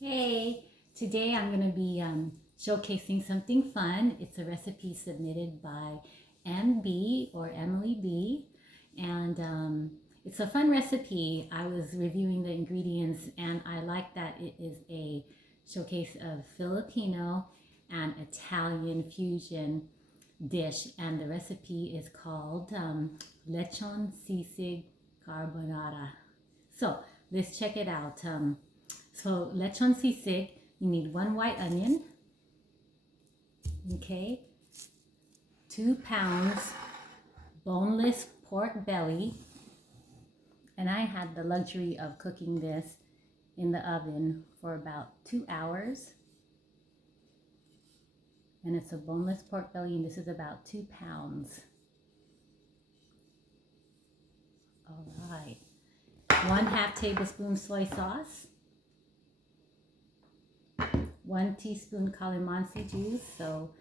Hey, today I'm going to be showcasing something fun. It's a recipe submitted by MB or Emily B. And it's a fun recipe. I was reviewing the ingredients and I like that it is a showcase of Filipino and Italian fusion dish. And the recipe is called lechon sisig carbonara. So let's check it out. So lechon sisig, you need 1 white onion, okay, 2 pounds boneless pork belly, and I had the luxury of cooking this in the oven for about 2 hours, and it's a boneless pork belly, and this is about 2 pounds. All right, 1/2 tablespoon soy sauce, 1 teaspoon calamansi juice. So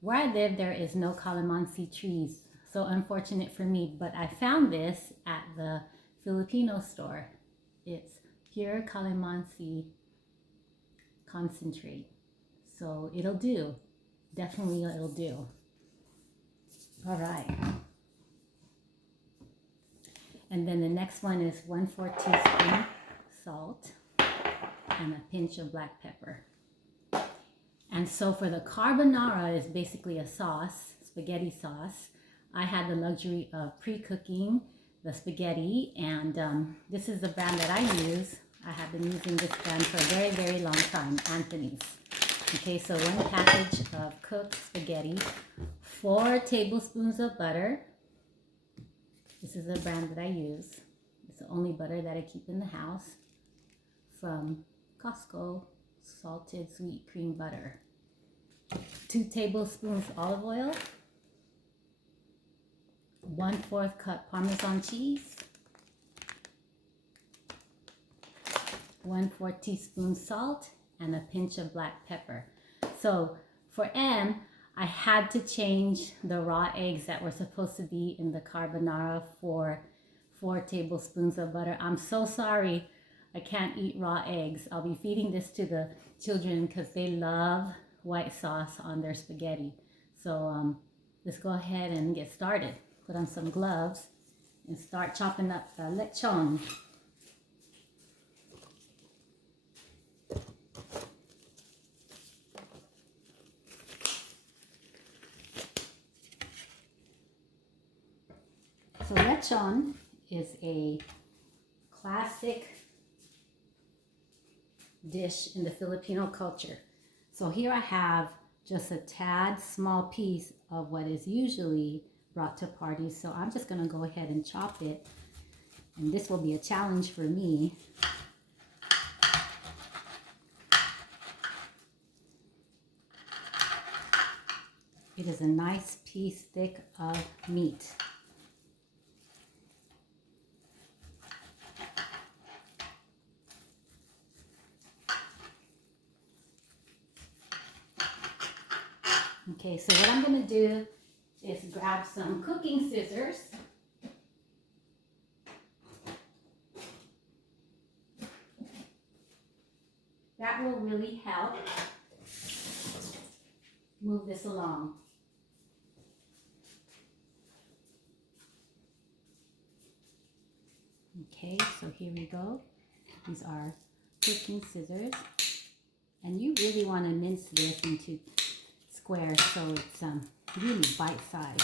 where I live, there is no calamansi trees. So unfortunate for me, but I found this at the Filipino store. It's pure calamansi concentrate. So it'll do. Definitely it'll do. All right. And then the next one is 1/4 teaspoon salt and a pinch of black pepper. And so for the carbonara is basically a sauce, spaghetti sauce. I had the luxury of pre-cooking the spaghetti, and this is the brand that I use. I have been using this brand for a very, very long time, Anthony's. Okay, so 1 package of cooked spaghetti, 4 tablespoons of butter. This is the brand that I use. It's the only butter that I keep in the house from Costco, salted sweet cream butter. 2 tablespoons olive oil, 1/4 cup Parmesan cheese, 1/4 teaspoon salt, and a pinch of black pepper. So for M, I had to change the raw eggs that were supposed to be in the carbonara for 4 tablespoons of butter. I'm so sorry. I can't eat raw eggs. I'll be feeding this to the children because they love white sauce on their spaghetti. So let's go ahead and get started. Put on some gloves and start chopping up the lechon. So lechon is a classic dish in the Filipino culture. So here I have just a tad small piece of what is usually brought to parties. So I'm just going to go ahead and chop it. And this will be a challenge for me. It is a nice piece thick of meat. Okay, so what I'm going to do is grab some cooking scissors. That will really help move this along. Okay, so here we go. These are cooking scissors. And you really want to mince this into squares so it's really bite-sized.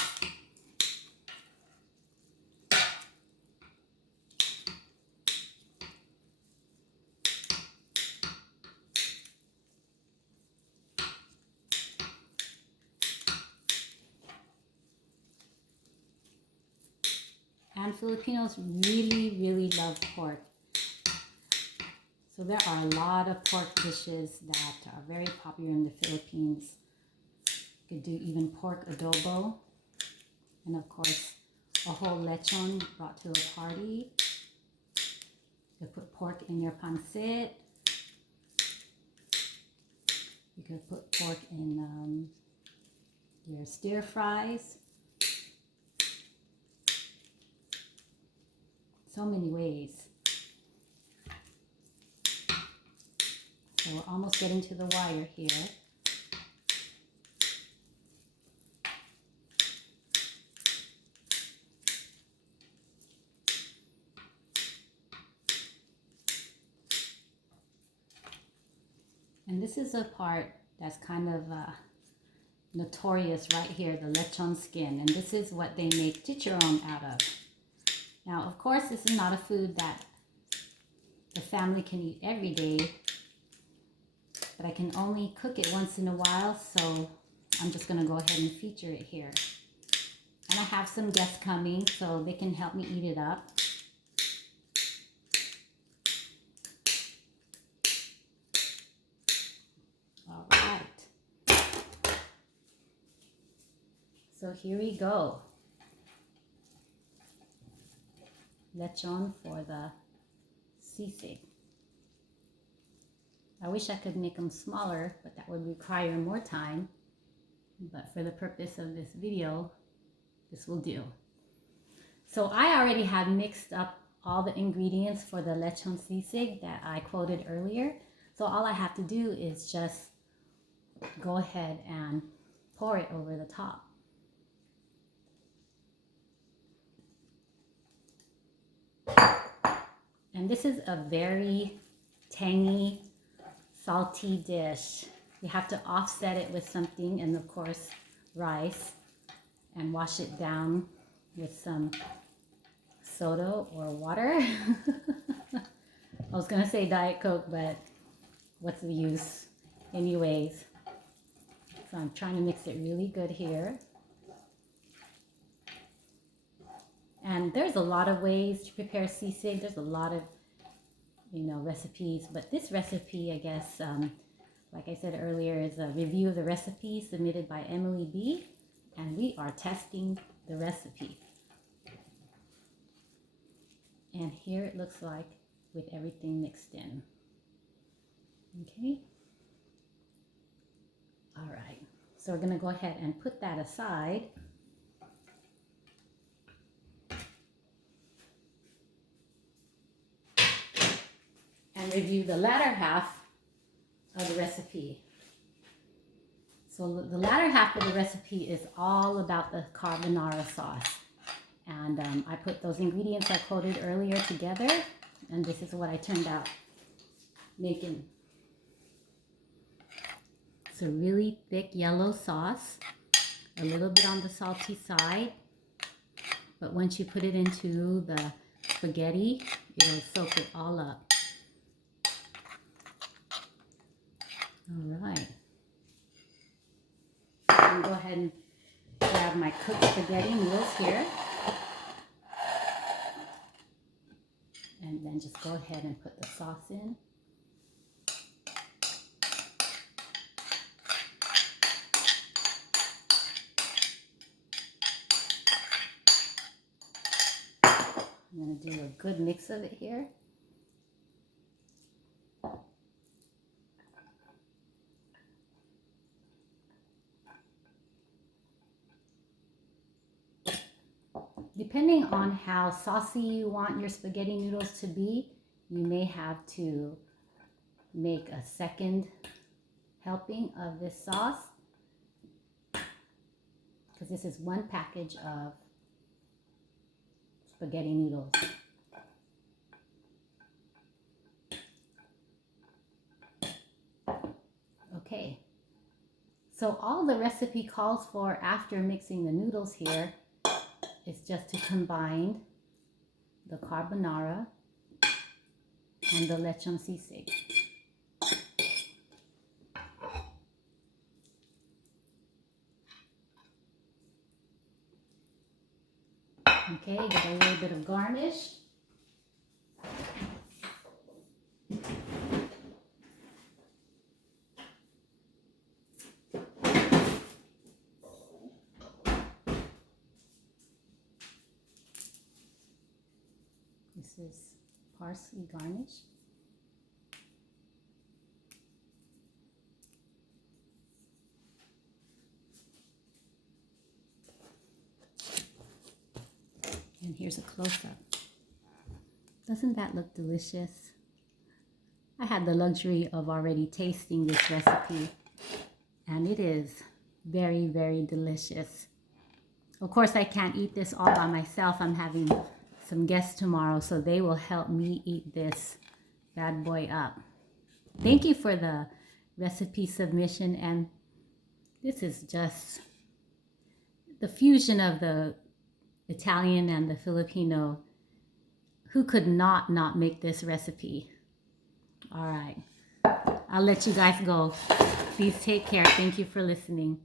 And Filipinos really, really love pork. So there are a lot of pork dishes that are very popular in the Philippines. You could do even pork adobo. And of course, a whole lechon brought to a party. You could put pork in your pancit. You could put pork in your stir fries. So many ways. almost getting to the wire here. And this is a part that's kind of notorious right here, the lechon skin. And this is what they make chicharron out of. Now, of course, this is not a food that the family can eat every day, but I can only cook it once in a while, so I'm just gonna go ahead and feature it here. And I have some guests coming, so they can help me eat it up. All right. So here we go. Lechon for the sisig. I wish I could make them smaller, but that would require more time. But for the purpose of this video, this will do. So I already have mixed up all the ingredients for the lechon sisig that I quoted earlier. So all I have to do is just go ahead and pour it over the top. And this is a very tangy, salty dish. You have to offset it with something, and of course rice, and wash it down with some soda or water. I was gonna say Diet Coke, but what's the use? Anyways, so I'm trying to mix it really good here. And there's a lot of ways to prepare sisig. There's a lot of, recipes. But this recipe, I guess, like I said earlier, is a review of the recipe submitted by Emily B. And we are testing the recipe. And here it looks like with everything mixed in. Okay. All right. So we're going to go ahead and put that aside. And review the latter half of the recipe. So the latter half of the recipe is all about the carbonara sauce. And I put those ingredients I quoted earlier together, and this is what I turned out making. It's a really thick yellow sauce, a little bit on the salty side, but once you put it into the spaghetti, it'll soak it all up. All right. I'm gonna go ahead and grab my cooked spaghetti noodles here. And then just go ahead and put the sauce in. I'm gonna do a good mix of it here. Depending on how saucy you want your spaghetti noodles to be, you may have to make a second helping of this sauce, because this is one package of spaghetti noodles. Okay, so all the recipe calls for after mixing the noodles here is just to combine the carbonara and the lechon sisig. Okay, get a little bit of garnish. This is parsley garnish. And here's a close-up. Doesn't that look delicious? I had the luxury of already tasting this recipe, and it is very, very delicious. Of course, I can't eat this all by myself. I'm having some guests tomorrow, so they will help me eat this bad boy up. Thank you for the recipe submission, and this is just the fusion of the Italian and the Filipino. Who could not make this recipe? All right, I'll let you guys go. Please take care. Thank you for listening.